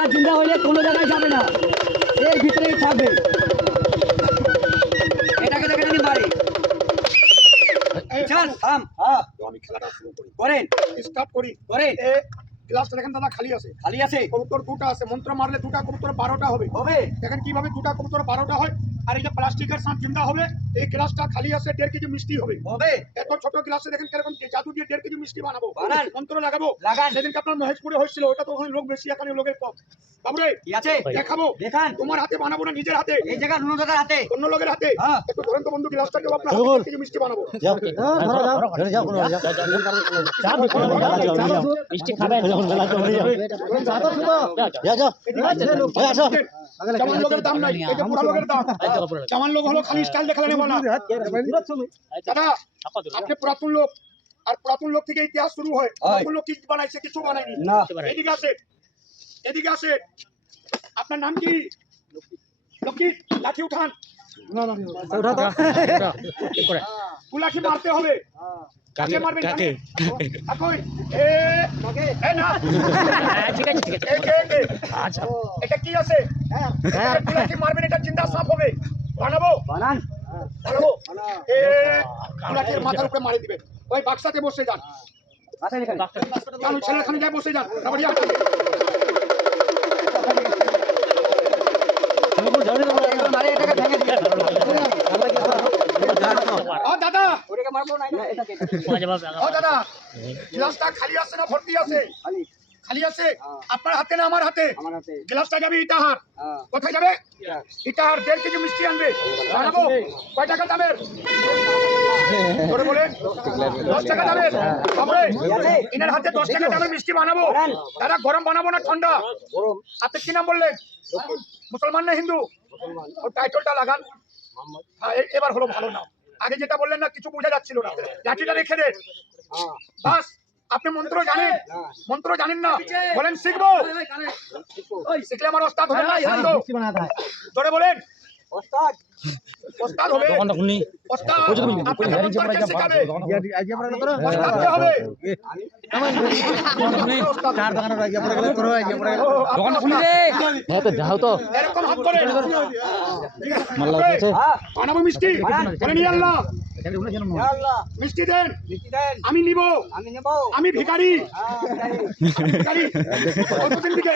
এটা জিন্দা হইলে কোনো জায়গায় যাবে না, এর ভিতরেই থাকবে। এটাকে দেখে জানি মারি। চল থাম। হ্যাঁ আমি খেলাটা শুরু করি, করেন, স্টার্ট করি। করেন। ক্লাসটা দেখেন দাদা খালি আছে, খালি আছে কবুতর দুটো আছে, মন্ত্র মারলে দুটো কবুতর 12টা হবে। হবে। দেখেন কিভাবে দুটো কবুতর 12টা হয়। আর এই যে প্লাস্টিকের সাথ জিন্দা হবে, এই গ্লাসটা খালি আছে, 1.5 কেজি মিষ্টি হবে। হবে। এত ছোট গ্লাসে দেখেন কিরকম জাদু দিয়ে 1.5 কেজি মিষ্টি বানাবো। বানান। মন্ত্র লাগাবো। লাগান। সেদিনকে আপনার মহেশপুরে হয়েছিল, ওটা তো ওখানে লোক বেশি, এখানে লোকের কম। বাবুরে কি আছে দেখাবো, দেখান। তোমার হাতে বানাবো না নিজের হাতে, এই জায়গা অন্য জায়গার হাতে, অন্য লোকের হাতে। হ্যাঁ। একটু ধরেন তো বন্ধু গ্লাসটাকে, আপনার হাতে 1.5 কেজি মিষ্টি বানাবো। মিষ্টি খাবেন জামান লোকের দাম নাই, এই যে পুরা লোকের দাম। জামান লোক হলো খালি স্টাইল দেখালে নেবো না। দাদা আপনি পুরাতন লোক, আর পুরাতন লোক থেকে ইতিহাস শুরু হয়। পুরাতন লোক কি বানাইছে? কিছু বানায়নি। এদিকে আসে, এদিকে আসে। আপনার নাম কি? লক্ষ্মী। লাঠি উঠান। লাঠি মারতে হবে। কাকে মারবেন? কাকে? আচ্ছা এটা কি আছে? লাঠি মারবেন, এটা জিন্দা সাপ হবে। বানাবো, বানান। বানাবো। লাঠির মাথার উপরে মারি দিবেন। ওই বাক্সাতে বসে যান, মাথায় লেখা ছেলেখানে যায় বসে যান। মারে, এটাকে ভেঙে দিবে। ও দাদা, ওটাকে মারবো না, এটাকে। ও দাদা, গ্লাসটা খালি আছে না ভর্তি আছে? খালি। খালি আছে। আপনার হাতে না আমার হাতে? আমার হাতে। গ্লাসটা যাবে ইটাহার। হ্যাঁ। কোথায় যাবে? ইটাহার। 1.5 কেজি মিষ্টি আনবে। বানাবো। কয় টাকা দামের? করে বলেন। 10 টাকা দামের। বাবুরে, ইনার হাতে 10 টাকা দামের মিষ্টি বানাবো। দাদা গরম বানাবো না ঠান্ডা? গরম। আপনি কি নাম বললেন? মুসলমান না হিন্দু? ও টাইটেলটা লাগান। হ্যাঁ, এবার হলো ভালো নাম। আগে যেটা বললেন না, কিছু বোঝা যাচ্ছিল না। লাঠিটা রেখে দেন। বাস। আপনি মন্ত্র জানেন? মন্ত্র জানেন না? বলেন শিখবো। শিখলে আমার ওস্তাদ হবে না? জোরে বলেন। ওস্তাদ। ওস্তাদ হবে। ওস্তাদ আপনাকে মন্ত্র কে শেখাবে? ওস্তাদ কে হবে? এরকম হাত করে বানাবো মিষ্টি। বলেন ইয়া আল্লাহ, ইয়া আল্লাহ, মিষ্টি দেন। মিষ্টি দেন। আমি নিব। আমি নেব। আমি ভিখারি। ভিখারি। ভিখারি। কতদিন থেকে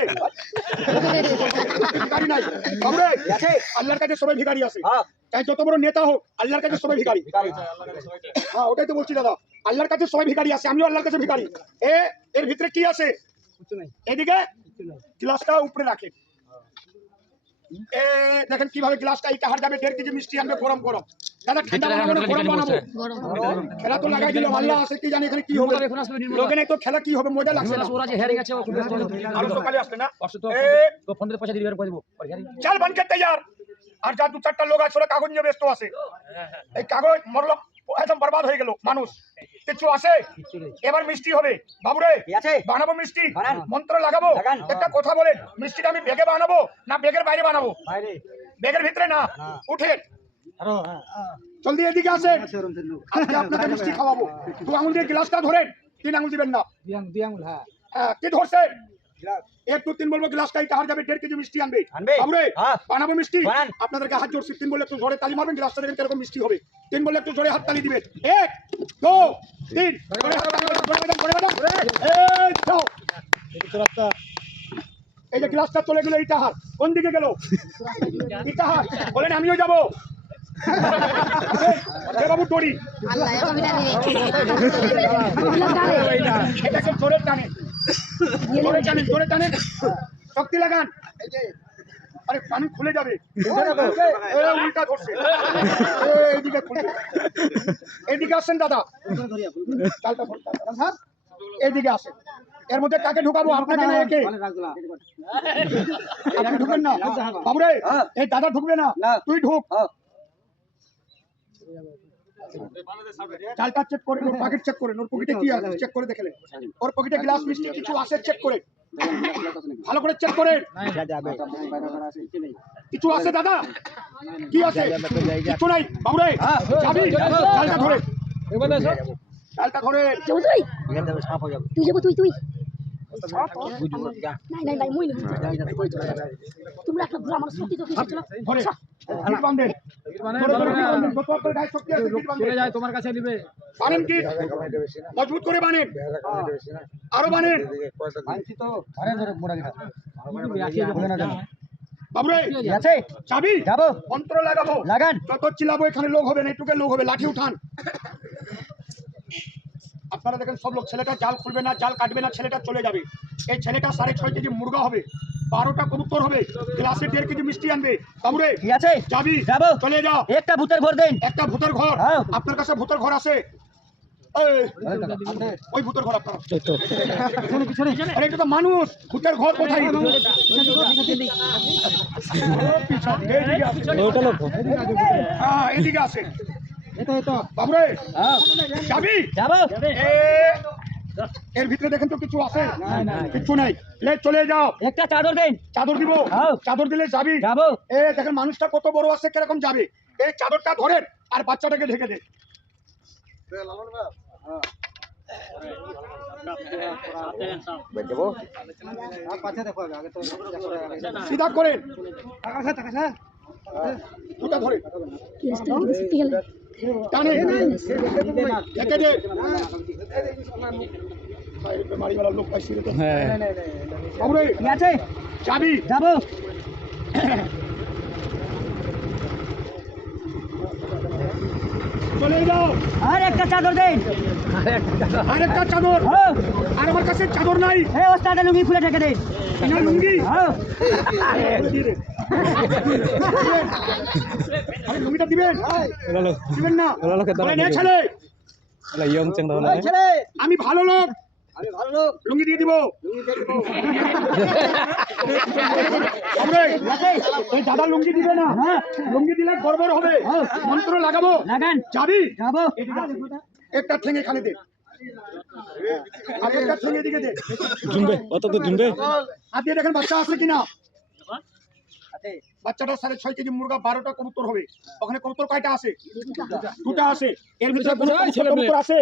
ভিখারি নাই? বাবুরে, আল্লাহর কাছে সবাই ভিখারি আছে। তাই যত বড় নেতা হোক, আল্লাহর কাছে সবাই ভিখারি। হ্যাঁ, ওটাই তো বলছি দাদা, আল্লাহর কাছে সবাই ভিখারি আছে, আমিও আল্লাহর কাছে ভিখারি। এর ভিতরে কি আছে? এদিকে গ্লাসটা উপরে রাখেন। দেখেন কিভাবে গ্লাসটা ইটাহার যাবে। 1.5 কেজি মিষ্টি আনবে গরম গরম। দাদা ঠান্ডা বানাবো না গরম বানাবো? খেলা তো লাগাই দিল, আল্লাহ আছে কি জানি এখানে কি হবে। লোকে নাই তো খেলা কি হবে, মজা লাগছে না। আরো সকালে আসলে না, চল বনকে তৈয়ার। আর যা 2-4টা লোক আছে ওরা কাগজ নিয়ে ব্যস্ত আছে। এই কাগজ মরলো, একদম বরবাদ হয়ে গেল মানুষ। কিছু আছে? এবার মিষ্টি হবে। বাবুরে বানাবো মিষ্টি, মন্ত্র লাগাবো। একটা কথা বলেন, মিষ্টিটা আমি বেগে বানাবো না বেগের বাইরে বানাবো? বেগের ভিতরে না, উঠেন জলদি এদিকে আসেন। আজকে আপনাকে মিষ্টি খাওয়াবো। 2 আঙুল দিয়ে গ্লাসটা ধরেন, 3 আঙুল দিবেন না। হ্যাঁ, কি ধরছেন? 1 2 3 বলবো, গ্লাসটা ইটাহার যাবে। 1.5 কেজি মিষ্টি আনবে। বাবুরে বানাবো মিষ্টি। আপনাদেরকে হাত জোড়ছি, 3 বলে একটু জোরে তালি মারবেন। গ্লাসটা দেখেন কিরকম মিষ্টি হবে। 3 বলে একটু জোরে হাত তালি দিবেন। 1 2 3 জোরে হাত তালি দিবেন। এই যাও। এই যে গ্লাসটা চলে গেল ইটাহার। কোন দিকে গেল? ইটাহার। বলেন আমিও যাবো। বাবু টরি এটাকে জোরে টানেন, জোরে টানেন, জোরে টানেন, শক্তি লাগান। আরে পানি খুলে যাবে। উল্টা ধরছে, এইদিকে খুলবে। এইদিকে আসেন দাদা, এইদিকে আসেন। এর মধ্যে কাকে ঢুকাবো? আপনাকে না একে? আপনি ঢুকেন না বাবুরে, এই দাদা ঢুকবে না, তুই ঢুক। চালটা চেক করে, ওর পকেট চেক করে, ওর পকেটে কি আছে চেক করে দেখলেন। ওর পকেটে গ্লাস মিষ্টি কিছু আছে চেক করে, ভালো করে চেক করেন। কিছু আছে দাদা? কি আছে? কিছু নাই বাবুরে, যাবি? চালটা ধরে, চালটা ধরে। তুই যাবো, তুই নাই ভাই মুই তোমরা একটা বুড়া মানুষ সত্যি তো কিছু ধরে গিট বাঁধেন যত আপনার গায়ে শক্তি আছে গিট বাঁধেন চলে যায় তোমার কাছে নিবে বানেন গিট মজবুত করে বানেন আরো বানেন বাবুরে আছে চাবি যাবো মন্ত্র লাগাবো লাগান যত চিল্লাবো এখানে লোক হবে না একটুকে লোক হবে লাঠি উঠান আপনারা দেখেন সব লোক ছেলেটা জাল খুলবে না জাল কাটবে না ছেলেটা চলে যাবে এই ছেলেটা 6.5 কেজি মুরগা হবে 12টা কবুতর হবে গ্লাসে 1.5 কেজি মিষ্টি আনবে বাবুরে কি আছে যাবি যাবো চলে যাও একটা ভূতের ঘর দেন একটা ভূতের ঘর হ্যাঁ। আপনার কাছে ভূতের ঘর আছে এই, ওই ভূতের ঘর আপনার আরে এটা তো মানুষ ভূতের ঘর কোথায় এইদিকে আসে। হ্যাঁ, এদিকে আসে বাবুরে যাবি যাবো এর ভিতরে দেখেন তো কিছু আছে কিছু নাই চলে যাও একটা চাদর দেন চাদর দিব হ্যাঁ। চাদর দিলে যাবি যাবো এ দেখেন মানুষটা কত বড় আছে কিরকম যাবে এই চাদরটা ধরেন আর বাচ্চাটাকে ঢেকে দে সিধা করেন দুটা ধরে সত্যি গেলে টানে ঢেকে দে মারিওয়ালা লোক পাইছি রে তো বাবুরে কি আছে যাবি যাবো চলে যাও আর একটা চাদর দেন আরেকটা চাদর হ্যাঁ আর আমার কাছে চাদর নাই এই ওস্তাদ লুঙ্গি খুলে ঢেকে দেন না লুঙ্গি হ্যাঁ দিয়ে দে। আরে লুঙ্গিটা দিবেন দিবেন না বলে, নে ছেলে ওই ছেলে আমি ভালো লোক আমি ভালো লোক লুঙ্গি দিয়ে দিব বাবুরে, এই দাদা লুঙ্গি দিবে না হ্যাঁ লুঙ্গি দিলে গড়বড় হবে হ্যাঁ। মন্ত্র লাগাবো লাগান যাবি যাবো একটা ঠেঙে এখানে দে আর একটা ঠেঙে দিকে দে জুমবে অত তো জুমবে আর দিয়ে দেখেন বাচ্চা আছে কিনা আছে বাচ্চাটা 6.5 কেজি মুরগা 12টা কবুতর হবে ওখানে কবুতর কয়টা আছে দুটা আছে এর ভিতরে কোনো কবুতর আছে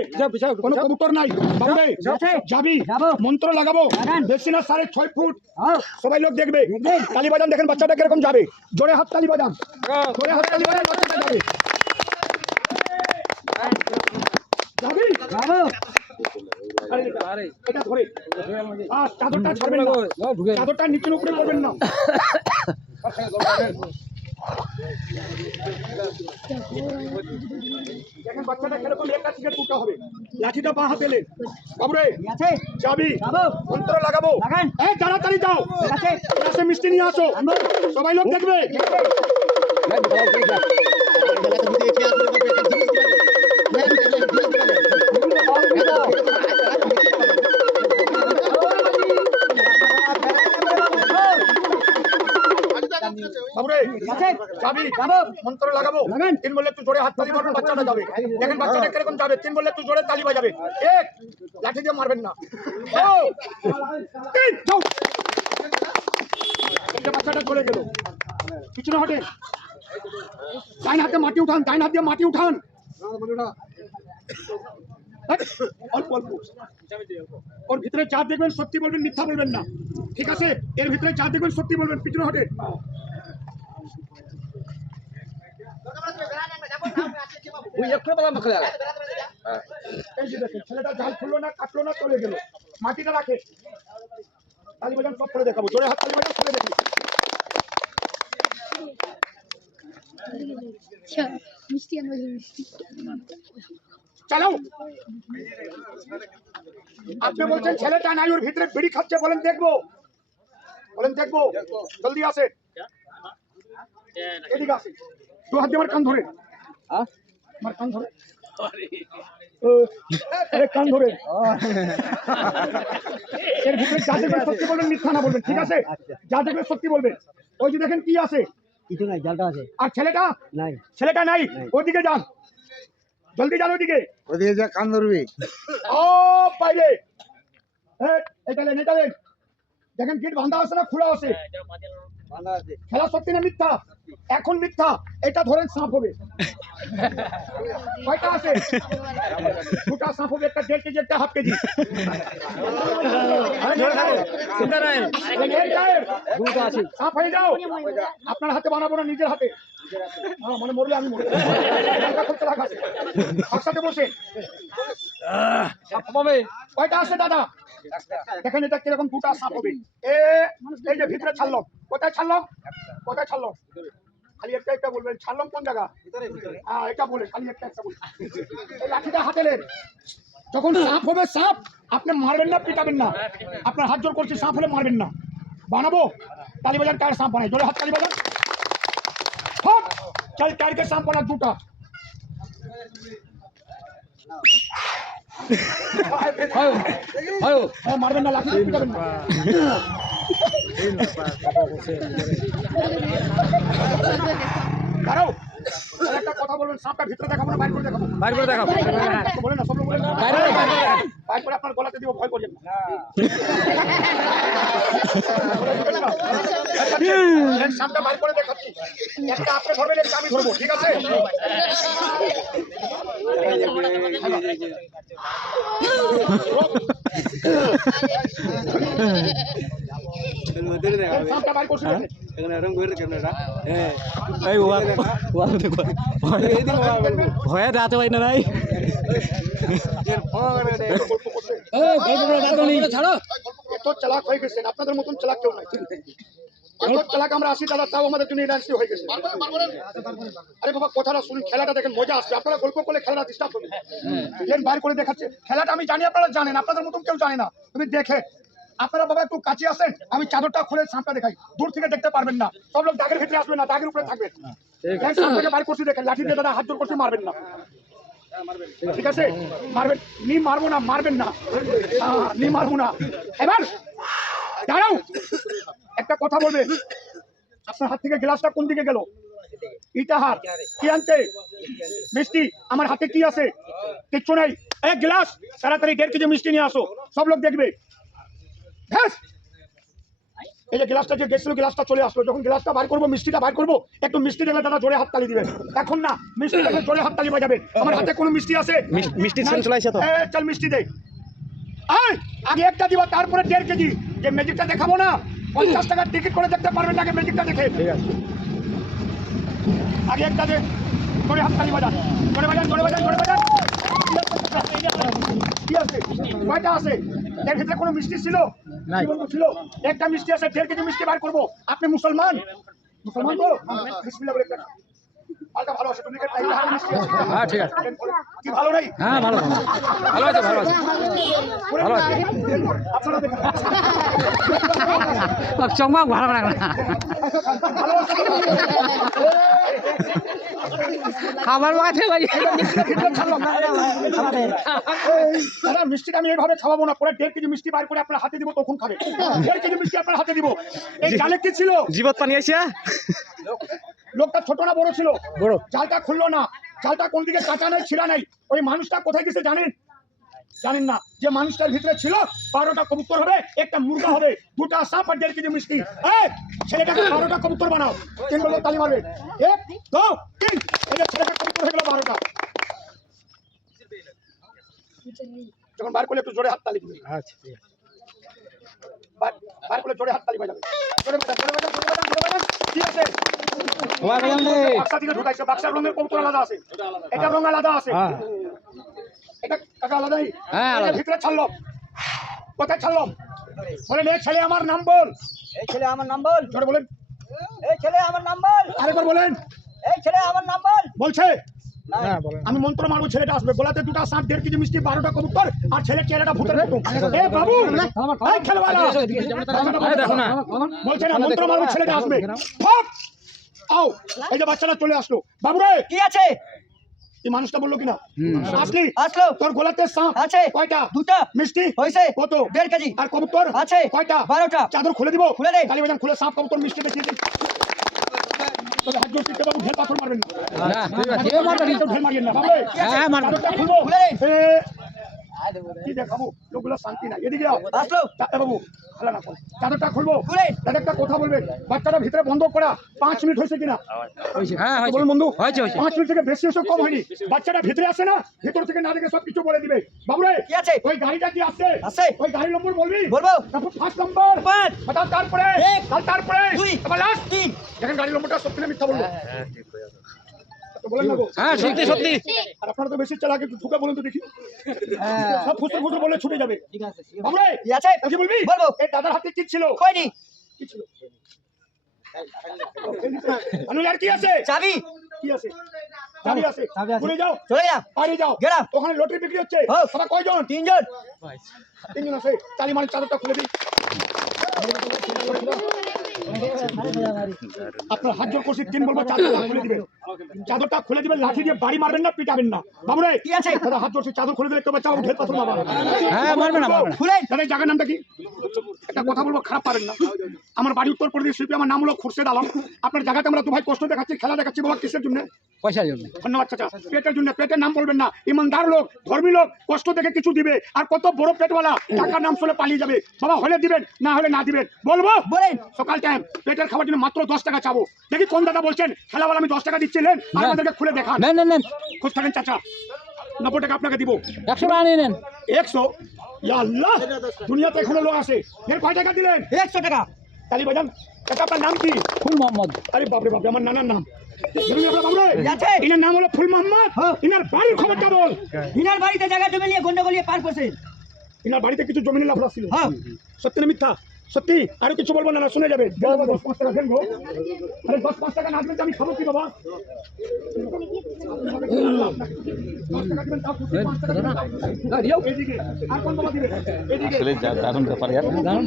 কোনো কবুতর নাই বাবুরে আছে। যাবি যাবো। মন্ত্র লাগাবো লাগান। বেশি না 6.5 ফুট হ্যাঁ সবাই লোক দেখবে দেখবেন। তালি বাজান দেখেন বাচ্চাটা কিরকম যাবে জোরে হাত তালি বাজান জোরে হাত তালি বাজান বাচ্চাটা যাবে যাবি যাবো এটা ধরে চাদরটা ছাড়বেন না চাদরটা নিচের উপরে করবেন না দেখেন বাচ্চাটা কিরকম একটা থেকে টুকা হবে লাঠিটা বাঁ হাতে লে বাবুরে কি আছে যাবি যাবো মন্ত্র লাগাবো লাগান। এই তাড়াতাড়ি যাও ঠিক আছে গ্লাসে মিষ্টি নিয়ে আসো আনবো সবাই লোক দেখবে বাবুরে আছে যাবি যাবো মন্ত্র লাগাবো লাগান। 3 বললে একটু জোরে হাত তালি মারবেন বাচ্চাটা যাবে দেখেন বাচ্চাটা কিরকম যাবে 3 বললে একটু জোরে তালি বাজাবে এক লাঠি দিয়ে মারবেন না ও 3 যাও এই যে বাচ্চাটা চলে গেল পিছনে হটে ডাইন হাতে মাটি উঠান ডাইন হাত দিয়ে মাটি উঠান অল্প অল্প ওর ভিতরে যা দেখবেন সত্যি বলবেন মিথ্যা বলবেন না ঠিক আছে এর ভিতরে যা দেখবেন সত্যি বলবেন পিছনে হটে এই যে দেখেন ছেলেটা জাল খুললো না কাটলো না চলে গেল মাটিটা রাখে তালি বাজান সব করে দেখাবো জোরে হাত তালি বাজান খুলে দেখি মিষ্টি আনবে মিষ্টি চালাও আপনি বলছেন ছেলেটা নাই ওর ভিতরে বিড়ি খাচ্ছে বলেন দেখবো জলদি আসে এদিকে আসে দু হাত দিয়ে আমার কান ধরে আমার কান ধরে আরে কান ধরে এর ভিতরে যা দেখবেন সত্যি বলবেন মিথ্যা না বলবেন ঠিক আছে যা দেখবেন সত্যি বলবেন ওই যে দেখেন কি আছে কিছু নাই জালটা আছে আর ছেলেটা নাই ওইদিকে যান জলদি যান ওইদিকে ওদিকে যা কান ধরবি ও বাইরে এটা লেন দেখেন গেট বাঁধা আছে না খোলা আছে খেলা সত্যি না মিথ্যা এখন মিথ্যা, এটা ধরেন সাপ হবে। কয়টা আছে? দুটা সাপ হবে, একটা 1.5 কেজি, একটা 1/2 কেজি। সাপ হয়ে যাও, আপনার হাতে বানাবো না, নিজের হাতে। মানে মরলে আমি মরবো। একসাথে বসে কয়টা আছে দাদা? দেখেন এটা কিরকম, দুটা সাপ হবে। এই যে ভিতরে ছাড়লাম, কোথায় ছাড়লাম? কোথায় ছাড়লাম? খালি একটা একটা বলবেন, ছাড়লাম কোন জায়গা? এটা বলে খালি একটা একটা বলবেন। এই লাঠিটা হাতে নেন। যখন সাপ হবে, সাপ আপনি মারবেন না, পিটাবেন না। আপনার হাত জোর করছি, সাপ হলে মারবেন না। বানাবো তালি বাজার, টায়ার সাপ বানাই, জোরে হাত তালি বাজার। হট চল, টায়ারকে সাপ বানা দুটা। মারবেন না, লাঠি দিয়ে পিটাবেন না। দাঁড়াও, একটা কথা বলবেন, সাপটা ভিতরে দেখাবো না বাইরে করে দেখাবো? বাইরে করে দেখাবো। বলেন না, সব লোক বলেন বাইরে করে দেখাবো। বাইরে করে আপনার গলাতে দিব, ভয় করেন না। সাপটা বাইরে করে দেখাচ্ছি, একটা আপনি ধরবেন, একটা আমি ধরবো, ঠিক আছে? সাপটা বাইরে করছি দেখেন। এই ভয়ে দাঁতে পাই না নাই। এত চালাক হয়ে গেছেন, আপনাদের মতন চালাক কেউ নাই। এত চালাক আমরা আসি দাদা, তাও আমাদের জন্য ইন্ডাস্ট্রি হয়ে গেছে। আরে বাবা কথাটা শুনুন, খেলাটা দেখেন, মজা আসছে। আপনারা গল্প করলে খেলাটা ডিস্টার্ব হবে। বাইর করে দেখাচ্ছে খেলাটা, আমি জানি আপনারা জানেন, আপনাদের মতন কেউ জানে না। তুমি দেখে আপনারা বাবা একটু কাছে আসেন, আমি চাদরটা খুলে সাপটা দেখাই। দূর থেকে দেখতে পারবেন না, সব লোক দাগের ভিতরে আসবেন না, দাগের উপরে থাকবেন। সাপটাকে বাইর করছি দেখেন, লাঠি দিয়ে দাদা হাত জোর করছি, মারবেন না, ঠিক আছে? মারবেন নি, মারবো না, মারবেন না, নি মারবো না। এবার দাঁড়াও, একটা কথা বলবেন, আপনার হাত থেকে গ্লাসটা কোন দিকে গেল? ইটাহার কি আনছে? মিষ্টি। আমার হাতে কি আছে? কিচ্ছু নাই। এক গ্লাস, তাড়াতাড়ি 1.5 কেজি মিষ্টি নিয়ে আসো, সব লোক দেখবে। এই যে গ্লাসটা যে গেছিল, গ্লাসটা চলে আসলো। যখন গ্লাসটা বার করবো, মিষ্টিটা বার করবো, একটু মিষ্টি দেখলে দাদা জোরে হাততালি দিবেন। এখন না, মিষ্টি দেখলে জোরে হাততালি বাজাবেন। আমার হাতে কোনো মিষ্টি আছে? মিষ্টি চলে আসে তো। চল মিষ্টি দে। আগে একটা দিবা, তারপরে 1.5 কেজি। যে ম্যাজিকটা দেখাবো না, 50 টাকার টিকিট করে দেখতে পারবেন, আগে ম্যাজিকটা দেখে। আগে একটা দে, জোরে হাততালি বাজান, জোরে বাজান, জোরে বাজান, জোরে বাজান। কি আছে? কয়টা আছে? এর ভিতরে কোনো মিষ্টি ছিল? ছিল একটা মিষ্টি আছে, 1.5 কেজি মিষ্টি বার করবো। আপনি মুসলমান? মুসলমান তো বিসমিল্লাহ বলে একটা। আলটা ভালো আছে, তুমি কি টাইম ভালো মিষ্টি আছে? হ্যাঁ ঠিক আছে। কি ভালো নাই? হ্যাঁ ভালো ভালো আছে, ভালো আছে, ভালো আছে। আপনারা দেখুন, চমক ভালো লাগে না। ভালো আছে। খাবার মাঠে লাগে। দাদা মিষ্টিটা আমি এইভাবে খাওয়াবো না, পরে 1.5 কেজি মিষ্টি বার করে আপনার হাতে দিব, তখন খাবে। 1.5 কেজি মিষ্টি আপনার হাতে দিব। এই জালে কি ছিল? জীবত পানি আইছে। লোকটা ছোট না বড় ছিল? বড়। জালটা খুললো না, জালটা কোন দিকে কাটা নাই, ছিঁড়া নাই। ওই মানুষটা কোথায় গেছে জানেন? জানেন না? যে মানুষটার ভিতরে ছিল 12টা কবুতর হবে, একটা মুরগা হবে, 2টা সাপ আর 1.5 কেজি মিষ্টি। ছেলেটাকে 12টা কবুতর বানাও। 3 বলে তালি মারবে। 1 2 3। এই যে ছেলেটা কবুতর হয়ে গেল 12টা। যখন বার করলে একটু জোরে হাত তালি দিবে। আচ্ছা বার করলে জোরে হাত তালি বাজাবে। জোরে বাজান, জোরে বাজান, জোরে বাজান, জোরে বাজান। কি আছে? বাক্সা থেকে ঢুকাইছে, বাক্সার রঙের কবুতর আলাদা আছে, এটা রঙ আলাদা আছে। এটা টাকা আলাদাই। ভিতরে ছাড়লাম, কোথায় ছাড়লাম? বলেন এই ছেলে আমার নাম বল। এই ছেলে আমার নাম বল। জোরে বলেন, এই ছেলে আমার নাম বল। আরেকবার বলেন, এই ছেলে আমার নাম বল। বলছে আমি মন্ত্র মারবো, ছেলেটা আসবে। গোলাতে 2টা সাপ, 1.5 কেজি মিষ্টি, 12টা কবুতর আর ছেলের চেহারাটা ভূতের মতো। এ বাবু, এই খেলওয়ালা, দেখো না, বলছে না মন্ত্র মারবো, ছেলেটা আসবে। ফাক! আও, এই যে বাচ্চাটা চলে আসলো। বাবু রে, কি আছে? এই মানুষটা বললো কিনা? আসলি? আসলো। তোর গোলাতে সাপ আছে। কয়টা? 2টা। মিষ্টি হইছে কত? 1.5 কেজি। আর কবুতর আছে কয়টা? 12টা। চাদর খুলে দিব? খুলে দে। কালী বাজান খুলে সাপ কবুতর মিষ্টি দেখিয়ে দিন। তবে হাত জোর শিখতে বাবু, ঢেল পাথর মারবেন না। ঢেল মারিয়েন না বাবু। হ্যাঁ, মারবো। চাদরটা খুলবো। খুলে দে। কি দেখাবো লোকগুলো শান্তি নাই এদিকে আও আসলো বাবু খালা না করো। চাদরটা খুলবো খুলে দাদা একটা কথা বলবেন বাচ্চাটা ভিতরে বন্ধ করা 5 মিনিট হয়েছে কিনা হ্যাঁ হয়েছে বলুন বন্ধু হয়েছে হয়েছে 5 মিনিট থেকে বেশি এসব কম হয়নি বাচ্চাটা ভিতরে আসে না ভিতর থেকে না দেখে সব কিছু বলে দিবে বাবুরে কি আছে ওই গাড়িটা কি আসছে আছে ওই গাড়ির নম্বর বলবি বলবো তারপর ফার্স্ট নাম্বার 5 বাতাও তারপরে এক, তারপরে 2 আবার লাস্ট 3 দেখেন গাড়ির নম্বরটা সত্যি না মিথ্যা বলবো তো বলেন না গো হ্যাঁ সত্যি সত্যি আর আপনারা তো বেশি চালাক একটু ঠুকা বলুন তো দেখি সব ফুসে ফুসে বলে ছুটে যাবে ঠিক আছে বাবুরে কি আছে কি বলবি বলবো এই দাদার হাতে কি ছিল কইনি কি ছিল আনুল আর কি আছে চাবি কি আছে চাবি আছে চাবি আছে। ঘুরে যাও চলে যা বাড়ি যাও গেলাম ওখানে লটারি বিক্রি হচ্ছে হোক। সবাই কয়জন 3 জন তিনজন আছে তালি মানে চাদরটা খুলে দিই আপনার হাত জোর করছি 3 বলবো চাদরটা খুলে দিবেন চাদরটা খুলে দিবেন লাঠি দিয়ে বাড়ি মারবেন না পিটাবেন না বাবুরে কি আছে দাদা হাত জোরছি চাদর খুলে দিলে তো বাচ্চা উঠে পাথর বাবা হ্যাঁ মারবে না মারবে না খুলে দাদা এই জায়গার নামটা কি একটা কথা বলবো খারাপ পারেন না আমার বাড়ি উত্তরপ্রদেশ শিল্পী আমার নাম হলো খুরশেদ আলম আপনার জায়গাতে আমরা তো ভাই কষ্ট দেখাচ্ছি খেলা দেখাচ্ছি বাবা কিসের জন্য পয়সার জন্য ধন্যবাদ চাচা পেটের জন্য পেটের নাম বলবেন না ইমানদার লোক ধর্মী লোক কষ্ট দেখে কিছু দিবে আর কত বড় পেটওয়ালা টাকার নাম শুনে পালিয়ে যাবে বাবা হলে দিবেন না হলে না দিবেন বলবো বলেন সকাল টাইম পেটের খাবার জন্য মাত্র 10 টাকা চাবো দেখি কোন দাদা বলছেন খেলাওয়ালা আমি 10 টাকা দিচ্ছিলেন আর আমাদেরকে খুলে দেখান নেন নেন নেন খুশ থাকেন চাচা 90 টাকা আপনাকে দিব 100 টাকা নিয়ে নেন 100 ইয়া আল্লাহ দুনিয়াতে এখনো লোক আছে এর কয় টাকা দিলেন 100 টাকা তালি বাজান চাচা আপনার নাম কি ফুল মোহাম্মদ আরে বাপরে বাপরে আমার নানার নাম বলুন আপনার বাবুরে আছে। ইনার নাম হলো ফুল মোহাম্মদ হ্যাঁ। ইনার বাড়ির খবরটা বল ইনার বাড়িতে জায়গা জমি নিয়ে গন্ডগোলিয়ে পার করছেন ইনার বাড়িতে কিছু জমি লাফলা ছিল হ্যাঁ সত্যি না মিথ্যা সত্যি আরো কিছু বলবো না না শুনে যাবে 10-5 টাকা দেন গো আরে 10-5 টাকা না দিবেন তো আমি খাবো কি বাবা 5 টাকা দিবেন তাও 5 টাকা দিবেন তাও। এদিকে আর কোন বাবা দিবে এদিকে আসলে দারুণ ব্যাপার यार দারুণ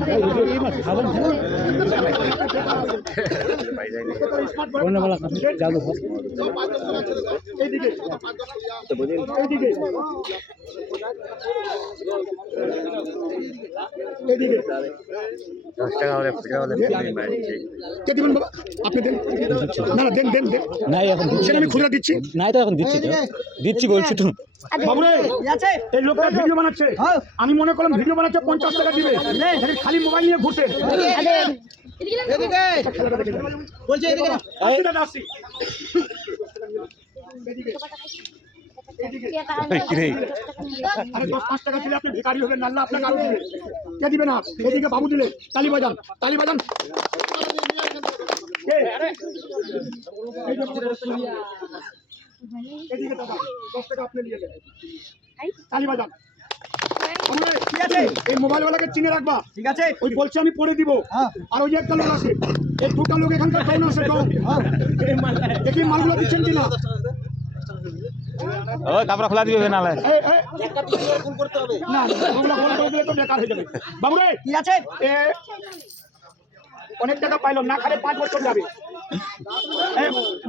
কোন বলা জাদু এদিকে এদিকে এদিকে 10 টাকা হলে ফুটা হলে কে দিবেন বাবা আপনি দেন না না দেন দেন দেন নাই এখন সেটা আমি খুচরা দিচ্ছি নাই তো এখন দিচ্ছি তো দিচ্ছি বলছি তো বাবুরে কি আছে এই লোকটা ভিডিও বানাচ্ছে হ্যাঁ। আমি মনে করলাম ভিডিও বানাচ্ছে 50 টাকা দিবে দেখি খালি মোবাইল নিয়ে ঘুরছে বলছে এদিকে না আসছি দাদা আসছি এদিকে এদিকে কি রে আরে 10-5 টাকা দিলে আপনি ভিখারি হবেন না আল্লাহ আপনাকে আরো দিবে কে দিবে না এদিকে বাবু দিলে তালি বাজান কে? এই যে এদিকে দাদা 10 টাকা আপনি নিয়ে যান তালি বাজান বাবুরে, কি আছে এই মোবাইলওয়ালাকে চিনে রাখবা ঠিক আছে ওই বলছে আমি পরে দিব হ্যাঁ। আর ওই যে একটা লোক আছে এই দুটা লোক এখানকার ডন আছে ডন দেখি মালগুলো দিচ্ছেন কিনা ওই কাপড় খোলা দিবে না না ওগুলো ফোন করে দিলে তো বেকার হয়ে যাবে বাবুরে কি আছে এ অনেক টাকা পাইলো না খালে 5 বছর যাবে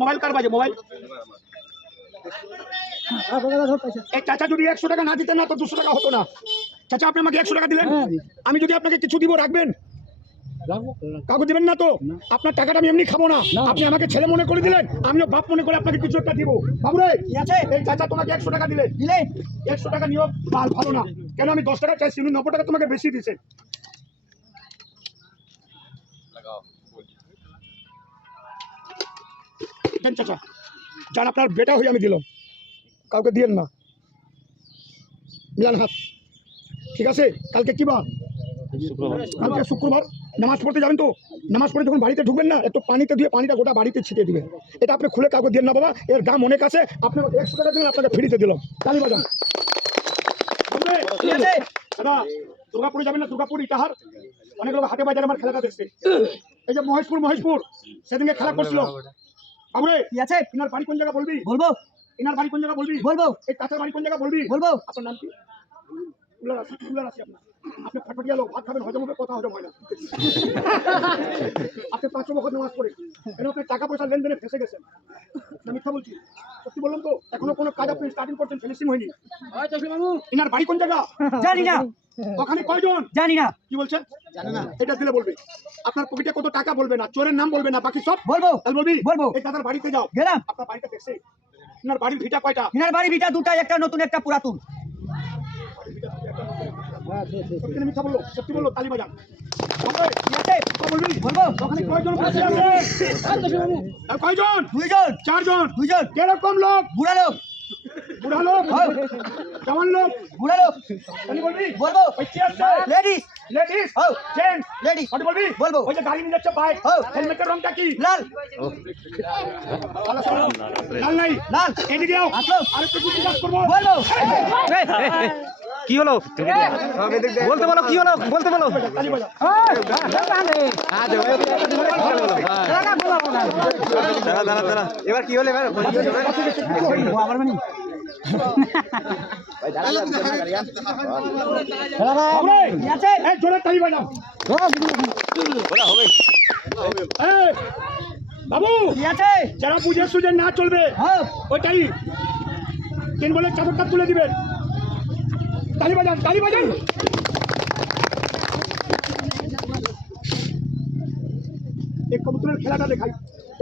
মোবাইল কার বাজে মোবাইল এই চাচা যদি 100 টাকা না দিতেন না তো 200 টাকা হতো না চাচা আপনি আমাকে 100 টাকা দিলেন আমি যদি আপনাকে কিছু দিব রাখবেন কাউকে দিবেন না তো আপনার টাকাটা আমি এমনি খাবো না আপনি আমাকে ছেলে মনে করে দিলেন আমিও বাপ মনে করে আপনাকে কিছু একটা দিব বাবুরে কি আছে এই চাচা তোমাকে 100 টাকা দিলে দিলে 100 টাকা নিও ভালো না কেন আমি 10 টাকা চাইছি 90 টাকা তোমাকে বেশি দিছে দেন চাচা জান আপনার বেটা হয়ে আমি দিলাম কাউকে দিয়েন না মিলান হাত ঠিক আছে কালকে কি বার কালকে শুক্রবার নামাজ পড়তে যাবেন তো নামাজ পড়ে যখন বাড়িতে ঢুকবেন না একটু পানিতে দিয়ে পানিটা গোটা বাড়িতে ছিটিয়ে দিবেন এটা আপনি খুলে কাউকে দিয়েন না বাবা এর দাম অনেক আছে আপনার 100 টাকা দিলেন আপনাকে ফ্রিতে দিলাম তালি বাজান কি আছে দাদা দুর্গাপুরে যাবেন না দুর্গাপুর ইটাহার অনেক লোক হাটে বাজারে আমার খেলাটা দেখছে এই যে মহেশপুর সেদিনকে খেলা করছিল বাবুরে কি আছে ইনার বাড়ি কোন জায়গা বলবি বলবো ইনার বাড়ি কোন জায়গা বলবি বলবো এই চাচার বাড়ি কোন জায়গা বলবি বলবো আপনার নাম কি কুলার আছি আপনার আপনি ফটফটিয়া লোক ভাত খাবেন হজম হবে কথা হজম হয় না আপনি 5 বছর নামাজ পড়ে কেন আপনি টাকা পয়সা লেনদেনে ফেসে গেছেন না মিথ্যা বলছি সত্যি বললাম তো এখনো কোনো কাজ আপনি স্টার্টিং করছেন ফিনিশিং হয়নি ইনার বাড়ি কোন জায়গা জানি না ওখানে কয়জন জানি না কি বলছেন জানেন না এটা দিলে বলবে আপনার পকেটে কত টাকা বলবে না চোরের নাম বলবে না বাকি সব বলবো তাহলে বলবি বলবো। এই দাদার বাড়িতে যাও গেলাম আপনার বাড়িটা দেখছে ইনার বাড়ির ভিটা কয়টা ইনার বাড়ি ভিটা দুটা একটা নতুন একটা পুরাতন সত্যি না মিথ্যা বললো? সত্যি বললো, তালি বাজান। বাবুরে, কি আছে কথা বলবি? বলবো ওখানে কয়জন বসে আছে? আর কয়জন? 2 জন 4 জন। 2 জন কিরকম লোক? বুড়া লোক বুড়া লোক? হ্যাঁ। কেমন লোক? বুড়া লোক তালি বলবি? বলবো ওই কি আছে? Ladies ladies? হ্যাঁ। জেন্টস? লেডিস তালি বলবি? বলবো। ওই যে গাড়ি নিয়ে যাচ্ছে বাইক, হ্যাঁ। হেলমেটের রংটা কি? লাল ভালো শোনো। লাল নাই? লাল এদিকে যাও। আসো। আরেকটু কিছু কাজ করবো। বলবো কি হলো বলতে বলো, কি হলো বলতে বলো। তালি বাজা। দাঁড়া দাঁড়া, এবার কি হলো? এবার আবার মানে বাবুরে, কি আছে এই জোরে তালি বাজাও। হবে। এই, বাবু, কি আছে যারা বুঝে সুঝে না চলবে হ্যাঁ ওইটাই তিন বলে চাদরটা তুলে দিবেন। তালি বাজান, তালি বাজান। এই কবুতরের খেলাটা দেখাই।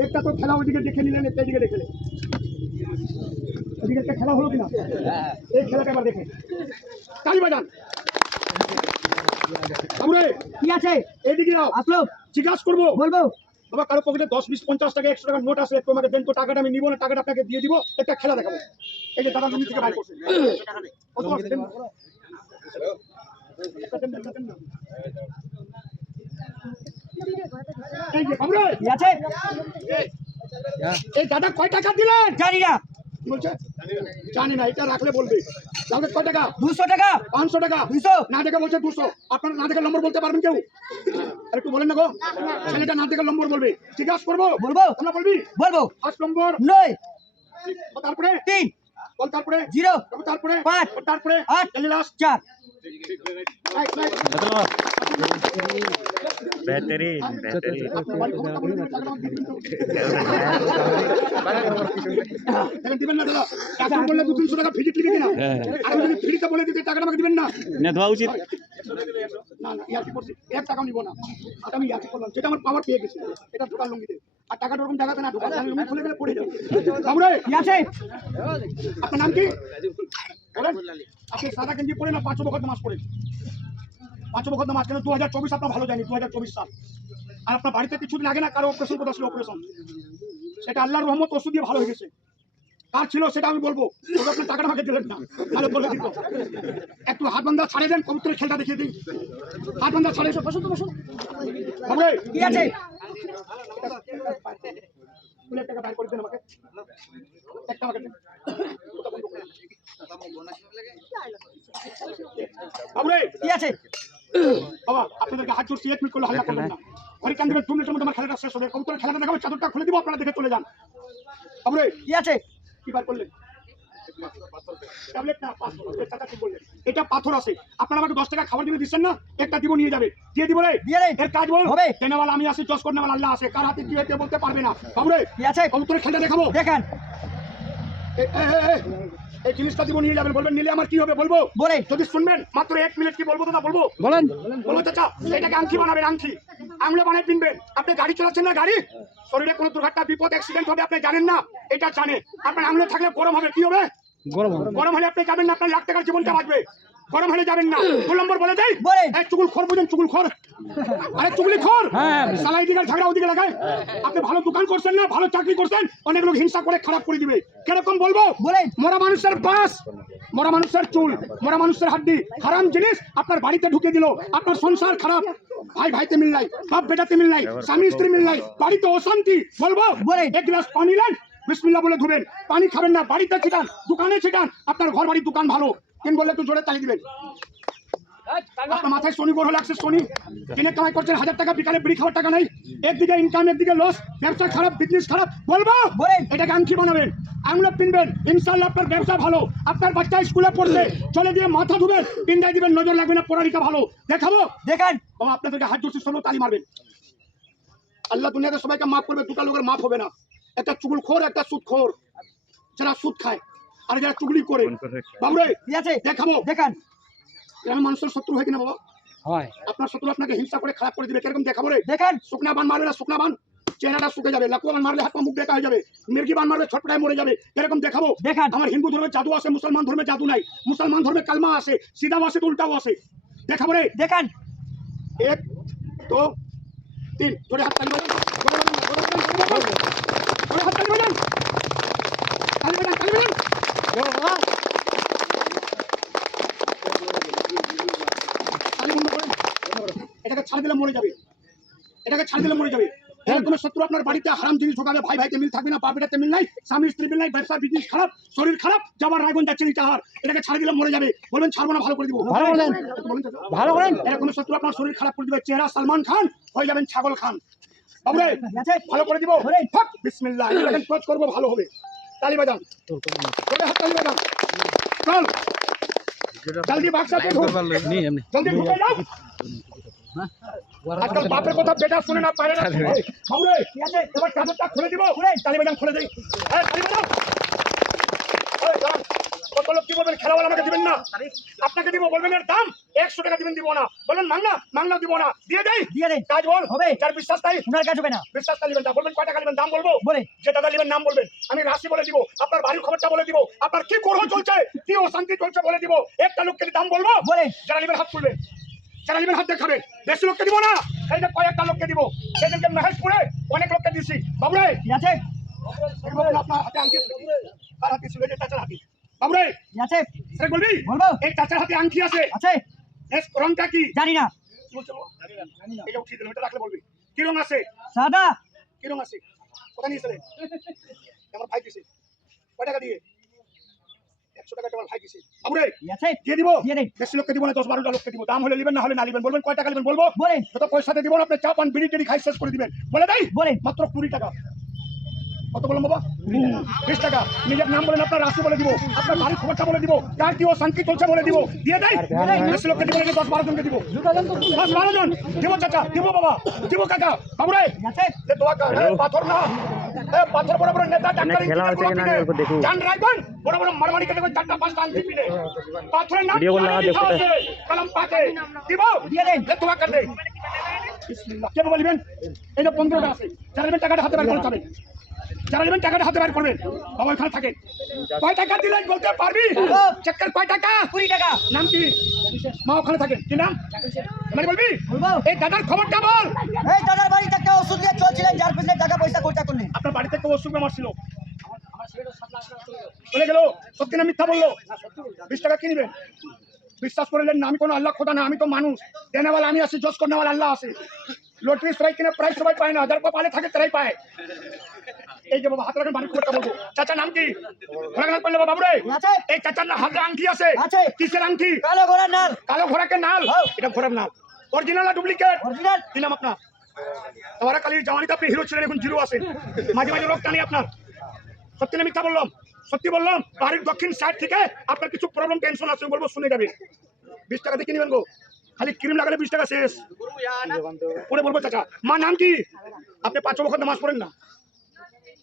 একটা তো খেলা ওইদিকে দেখে নিলেন, একটা এদিকে দেখলেন। ওইদিকে একটা খেলা হলো কিনা, এই খেলাটা এবার দেখে তালি বাজান। বাবুরে, কি আছে এইদিকে যাও। আসলো জিজ্ঞাসা করবো, বলবো বাবা কারো পকেটে 10, 20, 50 টাকা 100 টাকার নোট আছে, একটু আমাকে দেন তো, টাকাটা আমি নিবো না, টাকাটা আপনাকে দিয়ে দিব, একটা খেলা দেখাবো। এই যে দাদা লুঙ্গি থেকে বাইর করছে। কত আছে দেন? একটা দেন, একটা দেন না। এই যে বাবুরে, কি আছে এই দাদা কয় টাকা দিলেন? জানি না কি বলছে? জানি না, এটা রাখলে বলবে। তাহলে কয় টাকা? 200 টাকা 500 টাকা। 200 না দেখে বলছে 200। আপনারা না দেখে নম্বর বলতে পারবেন কেউ? আর একটু বলেন না গো, ছেলেটা না দেখে নম্বর বলবে। জিজ্ঞাসা করবো, বলবো তোমরা বলবি বলবো 5 নম্বর। 9 তারপরে 3 বল, তারপরে 0 তারপরে 5 তারপরে 8 লাস্ট 4 बेहतरीन बेहतरीन। দিবেন না দাদা, টাকা বললে 200-300 টাকা ভিজিট লিখে কিনা, আর যদি ফ্রিতে বলে দিতে টাকাটা আমাকে দিবেন না। না দেওয়া উচিত। না না, ইয়ার্কি করছি, 1 টাকাও নিব না। আর আমি ইয়ার্কি করলাম, যেটা আমার পাওয়ার পেয়ে গেছি, এটা ঢোকার লুঙ্গিতে। আর টাকাটা ওরকম জায়গাতে না ঢোকার, লুঙ্গি খুলে গেলে পড়ে যাবে। বাবুরে, কি আছে আপনার নাম কি বলেন? আপনি সাদা গেঞ্জি পরে না 5 বছর নামাজ পড়েন? 5 বছর নামাজ কেন? 2024 আপনার ভালো যায়নি, 2024 সাল। আর আপনার বাড়িতে কিছুদিন আগে না কারো অপারেশন কথা ছিল, অপারেশন, সেটা আল্লাহর রহমত ওষুধ দিয়ে ভালো হয়ে গেছে। কার ছিল সেটা আমি বলবো, তবে আপনার টাকাটা আমাকে দিলেন না, তাহলে বলে দিত। একটু হাত বান্ধা ছাড়িয়ে দেন, কবুতরের খেলটা দেখিয়ে দিই। হাত বান্ধা ছাড়িয়ে এসো, বসুন তো বসুন। বাবুরে, কি আছে 1 টাকা বাইর করে দেন আমাকে, একটা আমাকে দেন। বাবুরে, কি আছে বাবা আপনাদেরকে হাত জোড়ছি, 1 মিনিট করলে হাল্লা করবেন না। ঘরে কান দেবেন, 2 মিনিটের মধ্যে আমার খেলাটা শেষ হবে। কবুতরের খেলাটা দেখাবো, চাদরটা খুলে দিব, আপনারা দেখে চলে যান। বাবুরে, কি আছে কি বার করলেন? ট্যাবলেট না, পাথর। টাকা ঠিক বললেন, এটা পাথর আছে। আপনারা আমাকে 10 টাকা খাবার দিলে দিচ্ছেন না, একটা দিব নিয়ে যাবে, দিয়ে দিব রে, দিয়ে দে। এর কাজ বল হবে। কেনাওয়ালা আমি আসি, জজ করনেওয়ালা আল্লাহ আছে, কার হাতে কি হয়েছে বলতে পারবে না। বাবুরে, কি আছে কবুতরের খেলটা দেখাবো, দেখান এই জিনিসটা দিব নিয়ে যাবেন, বলবেন নিলে আমার কি হবে বলবো। বলেন যদি শুনবেন মাত্র 1 মিনিট, কি বলবো দাদা বলবো? বলেন বলবো চাচা, এটাকে আংটি বানাবেন, আংটি আঙুলে বানায় পিনবেন। আপনি গাড়ি চালাচ্ছেন না, গাড়ি শরীরে কোনো দুর্ঘটনা বিপদ অ্যাক্সিডেন্ট হবে, আপনি জানেন না, এটা জানে। আপনার আঙুলে থাকলে গরম হবে, কি হবে? গরম হলে আপনি যাবেন না, আপনার লাখ টাকার জীবনটা বাঁচবে। গরম হলে যাবেন না। 2 নম্বর বলে দেয়, বলেন। এই চুগুল খোর বুঝেন, চুগুল খোর, আরে চুগলি খোর, সালাই দিকে ঝগড়া ওদিকে লাগায়। আপনি ভালো দোকান করছেন না, ভালো চাকরি করছেন, অনেক লোক হিংসা করে খারাপ করে দিবে। কিরকম বলবো? বলেন মরা মানুষের বাস, মরা মানুষের চুল, মরা মানুষের হাড্ডি, হারাম জিনিস আপনার বাড়িতে ঢুকে দিল, আপনার সংসার খারাপ, ভাই ভাইতে মিল নাই, বাপ বেটাতে মিল নাই, স্বামী স্ত্রী মিল নাই, বাড়িতে অশান্তি। বলবো বলেন। 1 গ্লাস পানি নেন, বিসমিল্লাহ বলে ধুবেন। পানি খাবেন না, বাড়িতে ছিটান, দোকানে ছিটান। আপনার ঘর বাড়ি দোকান ভালো, কেন বললে একটু জোরে তালি দিবেন। আপনার মাথায় শনি বড় লাগছে, শনি কিনে কামাই করছেন 1000 টাকা, বিকালে বিড়ি খাওয়ার টাকা নাই, একদিকে ইনকাম একদিকে লস, ব্যবসা খারাপ, বিজনেস খারাপ। বলবো বলেন। এটাকে আংটি বানাবেন, আঙুলে পিনবেন, ইনশাআল্লাহ আপনার ব্যবসা ভালো। আপনার বাচ্চা স্কুলে পড়ছে, চলে দিয়ে মাথা ধুবেন, পিন্দাই দিবেন, নজর লাগবে না, পড়ালিখা ভালো। দেখাবো দেখান বাবা, আপনাদেরকে হাত জোড়ছি, সব তালি মারবেন। আল্লাহ দুনিয়াতে সবাইকে মাফ করবে, 2টা লোকের মাফ হবে না। একটা চুগলখোর, একটা সুদখোর, যারা সুদ খায় আর যারা চুগলি করে। বাবুরে, কি আছে দেখাবো, দেখান আমি মানুষের শত্রু হয় কিনা বাবা? হয় আপনার শত্রু আপনাকে হিংসা করে খারাপ করে দিবে, কিরকম দেখাবো রে? দেখান শুকনা বান মারবে না, শুকনা বান চেহারাটা শুকে যাবে, লাকুয়া বান মারলে হাত পা মুখ দেখা হয়ে যাবে, মির্গি বান মারলে ছটপটায় মরে যাবে। এরকম দেখাবো। দেখান আমার হিন্দু ধর্মে জাদু আছে, মুসলমান ধর্মে জাদু নাই। মুসলমান ধর্মে কালমা আছে, সিধাও আছে, উল্টাও আছে। দেখাবো রে। দেখান। 1 2 3 জোরে হাত তালি বাজান, জোরে বাজান, জোরে বাজান, জোরে হাত তালি বাজান, তালি বাজান, তালি বাজান। তালি বন্ধ করেন। এটাকে ছাড় দিলে মরে যাবে, এটাকে ছাড় দিলে মরে যাবে। কোনো শত্রু আপনার বাড়িতে হারাম জিনিস ঢোকাবে, ভাই ভাইতে মিল থাকবে না, বাপ বেটাতে মিল নাই, স্বামী স্ত্রী মিল নাই, ব্যবসা বিজনেস খারাপ, শরীর খারাপ, যাবার রায়গঞ্জ যাচ্ছে চাহার, এটাকে ছাড় দিলে মরে যাবে। বলবেন ছাড়বো না, ভালো করে দিব, ভালো করেন। ভালো করেন। এটা কোনো শত্রু আপনার শরীর খারাপ করে দিবে, চেহারা সালমান খান হয়ে যাবেন ছাগল খান। বাবুরে আছে। ভালো করে দিব, ফাক বিসমিল্লাহ, এটাকে ক্লোজ করবো, ভালো হবে। তালি বাজান, জোরে হাত তালি বাজান, চল জলদি বাক্সা ঢুক, জলদি ঢুকে যাও। আজকাল বাপের কথা বেটা শুনে না, পারে না। বাবুরে এবার চাদরটা খুলে দিব, তালি বাজান, খুলে দেই, তালি বাজান। এই দাঁড়ান, কত লোক কি বলবেন, খেলাওয়ালা আমাকে দিবেন না, আপনাকে দিব, বলবেন এর দাম 100 টাকা দিবেন, দিব না, বলবেন মাংনা, মাংনা দিব না, দিয়ে দেই, দিয়ে দেন। কাজ বল হবে। যার বিশ্বাস তাই ওনার কাজ হবে না। বিশ্বাস তাই নেবেন, বলবেন কয় টাকা নেবেন, দাম বলবো, বলে। যে দাদা নেবেন নাম বলবেন, আমি রাশি বলে দিব, আপনার বাড়ির খবরটা বলে দিব, আপনার কি গ্রহ চলছে, কি অশান্তি চলছে বলে দিব, একটা লোককে দাম বলবো, বলে। যারা নেবেন হাত তুলবেন, যারা নেবেন হাত দেখাবেন, বেশি লোককে দিব না, এই যে কয়েকটা লোককে দিব, সেদিনকে মহেশপুরে অনেক লোককে দিছি। বাবুরে আছে। আপনার হাতে আংটি আছে, কার হাতে ছিল, এই যে চাচার হাতে, বাবুরে আছে। সে বলবি, বলবো। এই চাচার হাতে আংটি আছে, আছে। এর রংটা কি জানি না। কি বলছো? এটা উঠিয়ে দিলাম, এটা রাখলে বলবি কি রং আছে, সাদা। কি রং আছে, কোথা নিয়েছিলেন, আমার ভাই দিছে, কয় টাকা দিয়ে, 100 টাকা আমার ভাই দিছে। বাবুরে আছে। দিয়ে দিব, দিয়ে দেন। বেশি লোককে দিব না, 10-12টা লোককে দিব, দাম হলে নেবেন, না হলে না নেবেন, বলবেন কয় টাকা নেবেন, বলবো, বলেন। যত পয়সাতে দিব না, আপনি চা পান বিড়ি টিড়ি খাই শেষ করে দিবেন, বলে দেই, বলেন। মাত্র 20 টাকা। কত বললাম বাবা, 20 টাকা। নিজের নাম বলেন, আপনার রাশি বলে দিব, আপনার বাড়ির খবরটা বলে দিব, কার কি অশান্তি চলছে বলে দিব, দিয়ে দেই, বেশি লোককে দিব না, 10-12 জনকে দিব, 10-12 জন দিব, চাচা দিব, বাবা দিব, কাকা। বাবুরে আছে। যে দোয়া কর, পাথর না, পাথর বড় বড় নেতা ডাক্তার খেলা হচ্ছে কিনা দেখুন, জান রাখবেন, বড় বড় মারমারি কেটে 4টা-5টা আংটি পিনে, পাথরের নাম কলম পাতে দিব, দিয়ে দেন। যে দোয়া কর দে, বিসমিল্লাহ। কে বলবেন, এই যে 15টা আছে, যারা নেবেন টাকাটা হাতে বের করে যাবেন, যারা নেবেন টাকাটা হাতে বের করবেন, বাবা এখানে থাকে, কয় টাকা দিলেন বলতে পারবি, চেক কর, কয় টাকা, 20 টাকা। নাম কি, মা ওখানে থাকে, কি নাম, মানে বলবি, বলবো। এই দাদার খবরটা বল, এই দাদার বাড়ি থেকে ওষুধ নিয়ে চলছিলেন, যার পিছনে টাকা পয়সা খরচা করলেন। আপনার বাড়ি থেকে ওষুধ বেমার ছিল, চলে গেল, সত্যি না মিথ্যা বললো, 20 টাকা কি নিবেন, বিশ্বাস করলেন না, আমি কোনো আল্লাহ খোদা না, আমি তো মানুষ, দেনেওয়ালা আমি আছি, জজ করনেওয়ালা আল্লাহ আছে, লটারি সবাই কিনে প্রায় সবাই পায় না, যার কপালে থাকে তারাই পায়। এই যে বাবা হাতে রাখেন, বাড়ির খবরটা বলবো, চাচার নাম কি, ঘোড়া করলে বাবুরে, আছে। এই চাচার না হাতে আংটি আছে, আছে। কিসের আংটি, কালো ঘোড়ার নাল। কালো ঘোড়াকে নাল, এটা ঘোড়ার নাল, অরিজিনাল না ডুপ্লিকেট, অরিজিনাল। কি নাম আপনার, তোমার কালির জামানিতে আপনি হিরো ছিলেন, এখন জিরো আছেন, মাঝে মাঝে লোক টানি আপনার, সত্যি না মিথ্যা বললাম, সত্যি বললাম, বাড়ির দক্ষিণ সাইড থেকে আপনার কিছু প্রবলেম টেনশন আছে, বলবো শুনে যাবে, 20 টাকা দিয়ে কিনবেন গো, খালি ক্রিম লাগালে 20 টাকা শেষ, পরে বলবো চাচা, মা নাম কি, আপনি 5 ওয়াক্ত নামাজ পড়েন না,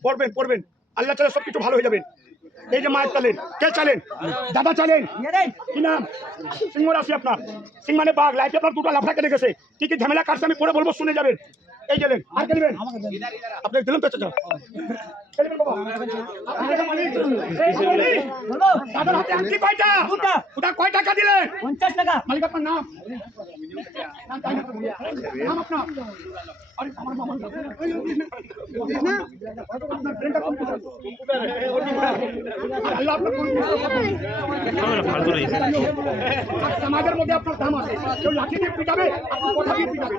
পড়বেন পড়বেন, আল্লাহ চালে সবকিছু ভালো হয়ে যাবেন। এই যে মায়ের চালেন, কে চালেন, দাদা চালেন, দিয়ে দেন। কি নাম, সিংহ রাশি আপনার, সিংহ মানে বাঘ, লাইফে আপনার দুটো লাফা কেটে গেছে, কি কি ঝামেলা কাটছে আমি পরে বলবো শুনে যাবেন। এই গেলেন, আর কে নেবেন, আপনি দিলেন তো চাচা, কে নেবেন বাবা, আপনি টাকা মালিক, এই বলি, বলবো। দাদার হাতে আংটি কয়টা, দুটা। ওটা কয় টাকা দিলেন, 50 টাকা। মালিক আপনার নাম, নাম তাই না? নাম আপনার, আরে আমার মামার নাম, আপনার ব্রেনটা কম্পিউটার, আর আল্লাহ আপনার কোন সমাজের মধ্যে আপনার দাম আছে, কেউ লাঠি দিয়ে পিটাবে, আপনি কথা দিয়ে পিটাবে,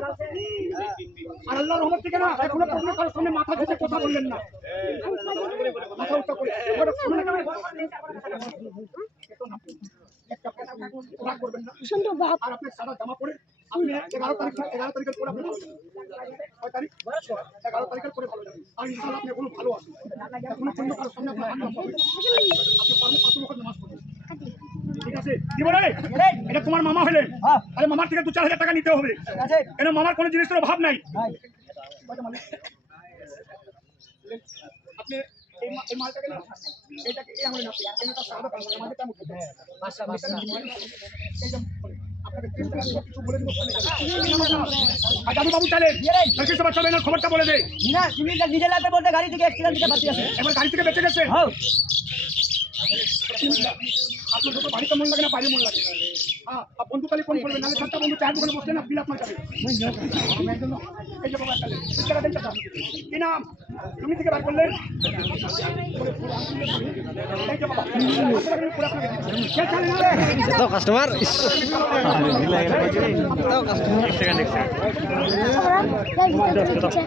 আর আল্লাহ রহমত থেকে না এখনো পর্যন্ত কারোর সামনে মাথা ঝুঁকে কথা বললেন না, মাথা উচ্চ করে ওটা শুনে নেবেন, রাগ করবেন না, আর আপনি সাদা জামা পরে আপনি 11 তারিখের পরে আপনি কয় তারিখ, 11 তারিখের পরে ভালো যাবে, আর ইনশাআল্লাহ আপনি এখনো ভালো আছেন, এখনো পর্যন্ত কারোর সামনে আপনার হাত না পাবেন, আপনি পারলে 5 ওয়াক্ত নামাজ পড়বেন, ঠিক আছে, দিব রে, এটা তোমার মামা হলেন, তাহলে মামার থেকে 2-4 হাজার টাকা নিতে হবে, আছে। কেন মামার কোনো জিনিসের অভাব নাই, ভাই। আপনি এই মালটাকে না, এটাকে এই আমলে না, এটা সাদা পাঁচ আমাদের দাম উঠে যায়, এই যে আপনাকে কিছু বলে দিব, আর দাদু বাবু চালেন, তাকে সবার চলে না, খবরটা বলে দেয়, না, তুমি নিজে লাগবে বলতে গাড়ি থেকে অ্যাক্সিডেন্ট দিতে বাকি আছে। এবার গাড়ি থেকে বেঁচে গেছে, হ্যাঁ। আপনার তো বাড়িতে মন লাগে না, বাইরে মন লাগে, হ্যাঁ আর বন্ধু তাহলে ফোন করবেন নাহলে চারটা বন্ধু চায়ের দোকানে বসলে না বিল আপনার যাবে এই যে বাবা তাহলে টাকা দেন চাচা কি নাম তুমি থেকে বার করলেন এই যে বাবা আপনাকে পুরো আপনাকে কে চালে না তো কাস্টমার কাস্টমার এক সেকেন্ড এই ভিতরে ঢুকেছে।